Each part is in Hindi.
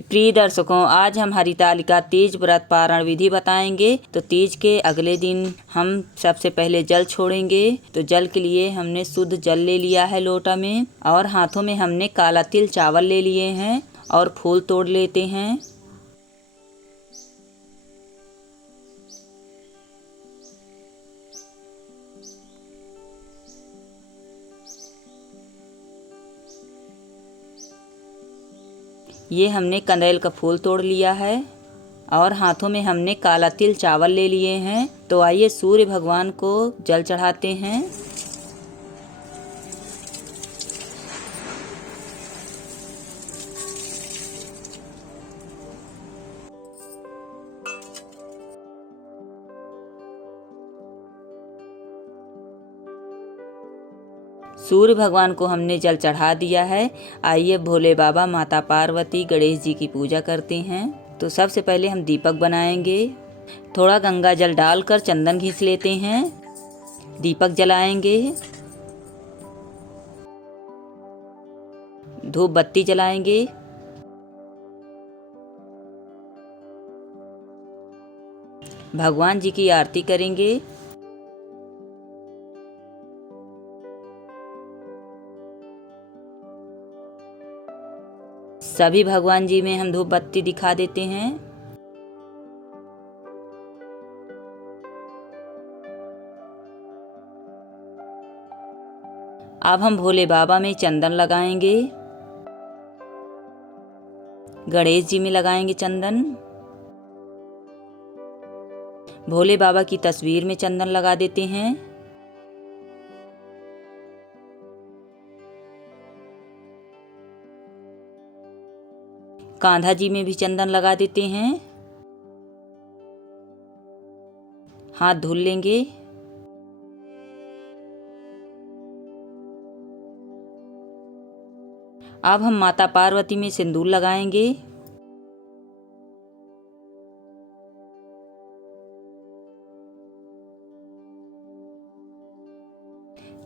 प्रिय दर्शकों, आज हम हरितालिका तीज व्रत पारण विधि बताएंगे। तो तीज के अगले दिन हम सबसे पहले जल छोड़ेंगे। तो जल के लिए हमने शुद्ध जल ले लिया है लोटा में, और हाथों में हमने काला तिल चावल ले लिए हैं और फूल तोड़ लेते हैं। ये हमने कनेल का फूल तोड़ लिया है और हाथों में हमने काला तिल चावल ले लिए हैं। तो आइए सूर्य भगवान को जल चढ़ाते हैं। सूर्य भगवान को हमने जल चढ़ा दिया है। आइए भोले बाबा, माता पार्वती, गणेश जी की पूजा करते हैं। तो सबसे पहले हम दीपक बनाएंगे। थोड़ा गंगा जल डालकर चंदन घिस लेते हैं। दीपक जलाएंगे, धूप बत्ती जलाएंगे। भगवान जी की आरती करेंगे। सभी भगवान जी में हम धूप बत्ती दिखा देते हैं। अब हम भोले बाबा में चंदन लगाएंगे, गणेश जी में लगाएंगे चंदन, भोले बाबा की तस्वीर में चंदन लगा देते हैं। कान्हा जी में भी चंदन लगा देते हैं। हाथ धुल लेंगे। अब हम माता पार्वती में सिंदूर लगाएंगे।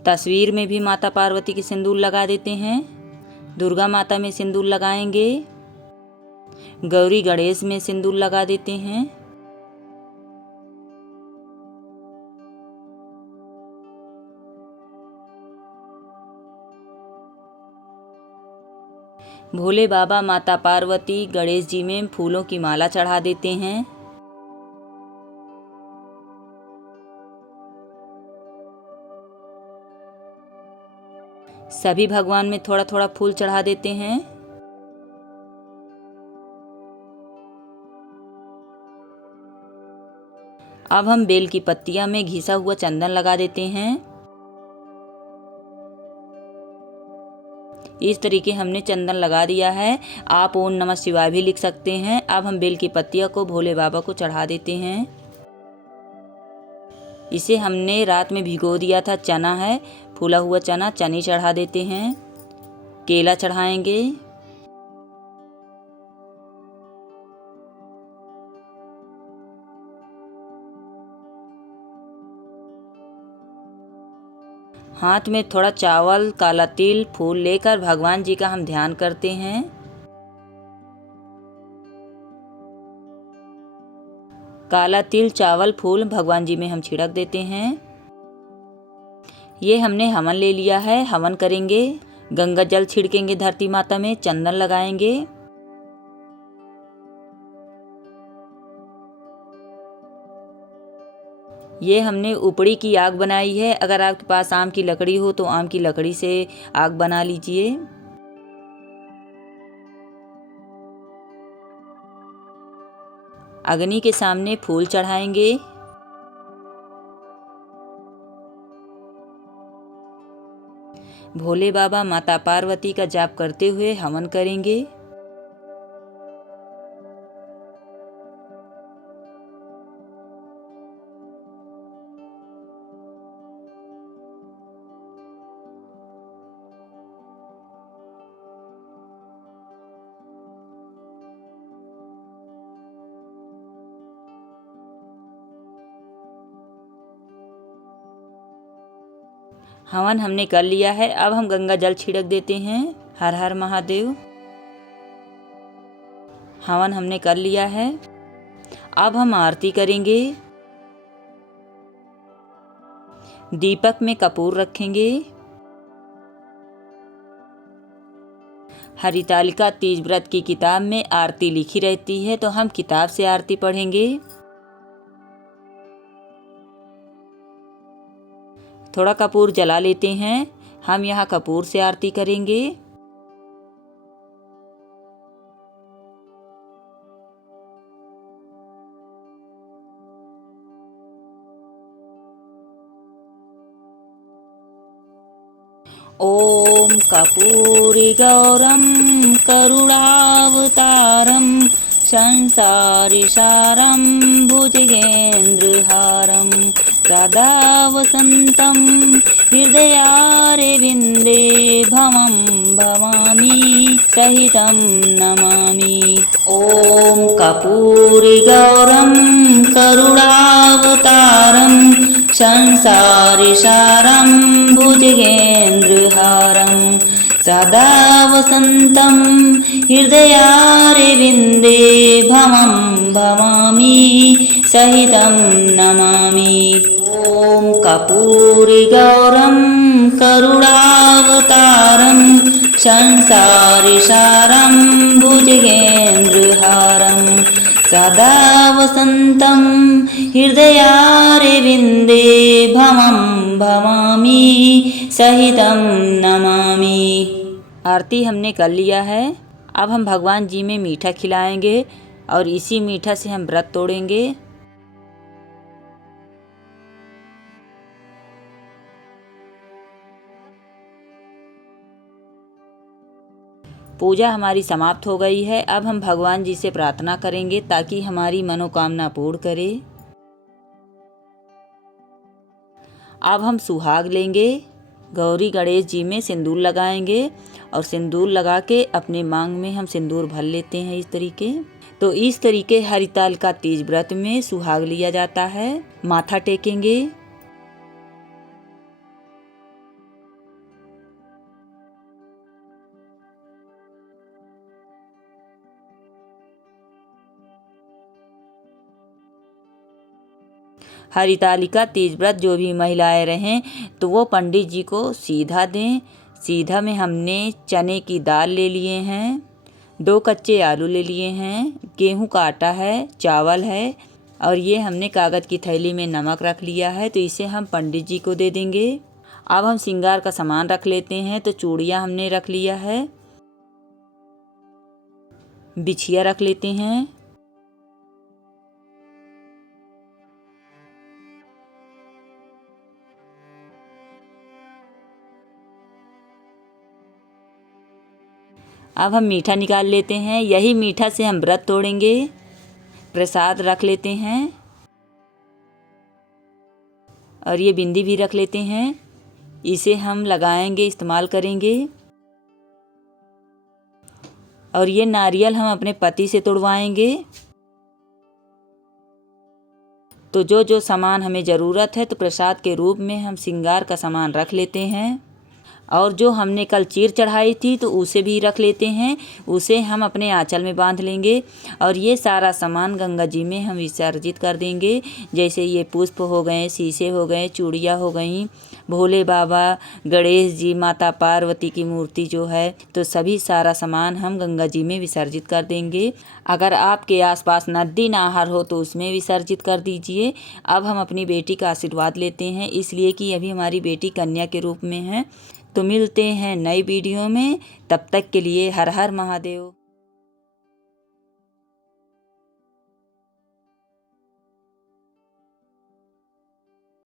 तस्वीर में भी माता पार्वती के सिंदूर लगा देते हैं। दुर्गा माता में सिंदूर लगाएंगे। गौरी गणेश में सिंदूर लगा देते हैं। भोले बाबा, माता पार्वती, गणेश जी में फूलों की माला चढ़ा देते हैं। सभी भगवान में थोड़ा थोड़ा फूल चढ़ा देते हैं। अब हम बेल की पत्तियां में घिसा हुआ चंदन लगा देते हैं। इस तरीके हमने चंदन लगा दिया है। आप ओम नमः शिवाय भी लिख सकते हैं। अब हम बेल की पत्तियों को भोले बाबा को चढ़ा देते हैं। इसे हमने रात में भिगो दिया था। चना है, फूला हुआ चना, चने चढ़ा देते हैं। केला चढ़ाएंगे। हाथ में थोड़ा चावल, काला तिल, फूल लेकर भगवान जी का हम ध्यान करते हैं। काला तिल, चावल, फूल भगवान जी में हम छिड़क देते हैं। ये हमने हवन ले लिया है। हवन करेंगे। गंगा जल छिड़केंगे धरती माता में, चंदन लगाएंगे। ये हमने उपड़ी की आग बनाई है। अगर आपके पास आम की लकड़ी हो तो आम की लकड़ी से आग बना लीजिए। अग्नि के सामने फूल चढ़ाएंगे। भोले बाबा, माता पार्वती का जाप करते हुए हवन करेंगे। हवन हमने कर लिया है। अब हम गंगा जल छिड़क देते हैं। हर हर महादेव। हवन हमने कर लिया है। अब हम आरती करेंगे। दीपक में कपूर रखेंगे। हरितालिका तीज व्रत की किताब में आरती लिखी रहती है, तो हम किताब से आरती पढ़ेंगे। थोड़ा कपूर जला लेते हैं। हम यहाँ कपूर से आरती करेंगे। ओम कर्पूरी गौरम करुणावतारम संसारिसारं भुजगेन्द्रहारं सदा वसन्तं हृदयारविन्दे भवं भवामि सहितं नमामि। ॐ कर्पूरगौरं करुणावतारं संसारिसारं भुजगेन्द्रहारं सदा वसन्तं हृदयारविन्दे भवं भवामि सहितं नमामि। ॐ कर्पूरगौरं करुणावतारं संसारिसारं भुजगेन्द्रहारं सदा वसन्तं हृदयारविन्दे भवं भवामि सहितं नमामि। आरती हमने कर लिया है। अब हम भगवान जी में मीठा खिलाएंगे और इसी मीठा से हम व्रत तोड़ेंगे। पूजा हमारी समाप्त हो गई है। अब हम भगवान जी से प्रार्थना करेंगे ताकि हमारी मनोकामना पूर्ण करे। अब हम सुहाग लेंगे। गौरी गणेश जी में सिंदूर लगाएंगे और सिंदूर लगा के अपने मांग में हम सिंदूर भर लेते हैं। इस तरीके हरितालिका तीज व्रत में सुहाग लिया जाता है। माथा टेकेंगे। हरितालिका तीज व्रत जो भी महिलाएं रहें तो वो पंडित जी को सीधा दें। सीधा में हमने चने की दाल ले लिए हैं, 2 कच्चे आलू ले लिए हैं, गेहूं का आटा है, चावल है और ये हमने कागज़ की थैली में नमक रख लिया है। तो इसे हम पंडित जी को दे देंगे। अब हम श्रृंगार का सामान रख लेते हैं। तो चूड़ियाँ हमने रख लिया है, बिछिया रख लेते हैं, अब हम मीठा निकाल लेते हैं। यही मीठा से हम व्रत तोड़ेंगे। प्रसाद रख लेते हैं और ये बिंदी भी रख लेते हैं। इसे हम लगाएंगे, इस्तेमाल करेंगे। और ये नारियल हम अपने पति से तोड़वाएंगे। तो जो जो सामान हमें ज़रूरत है तो प्रसाद के रूप में हम श्रृंगार का सामान रख लेते हैं। और जो हमने कल चीर चढ़ाई थी तो उसे भी रख लेते हैं। उसे हम अपने आंचल में बांध लेंगे और ये सारा सामान गंगा जी में हम विसर्जित कर देंगे। जैसे ये पुष्प हो गए, शीशे हो गए, चूड़ियाँ हो गई, भोले बाबा, गणेश जी, माता पार्वती की मूर्ति जो है, तो सभी सारा सामान हम गंगा जी में विसर्जित कर देंगे। अगर आपके आसपास नदी नाहर हो तो उसमें विसर्जित कर दीजिए। अब हम अपनी बेटी का आशीर्वाद लेते हैं, इसलिए कि अभी हमारी बेटी कन्या के रूप में है। तो मिलते हैं नई वीडियो में। तब तक के लिए हर हर महादेव।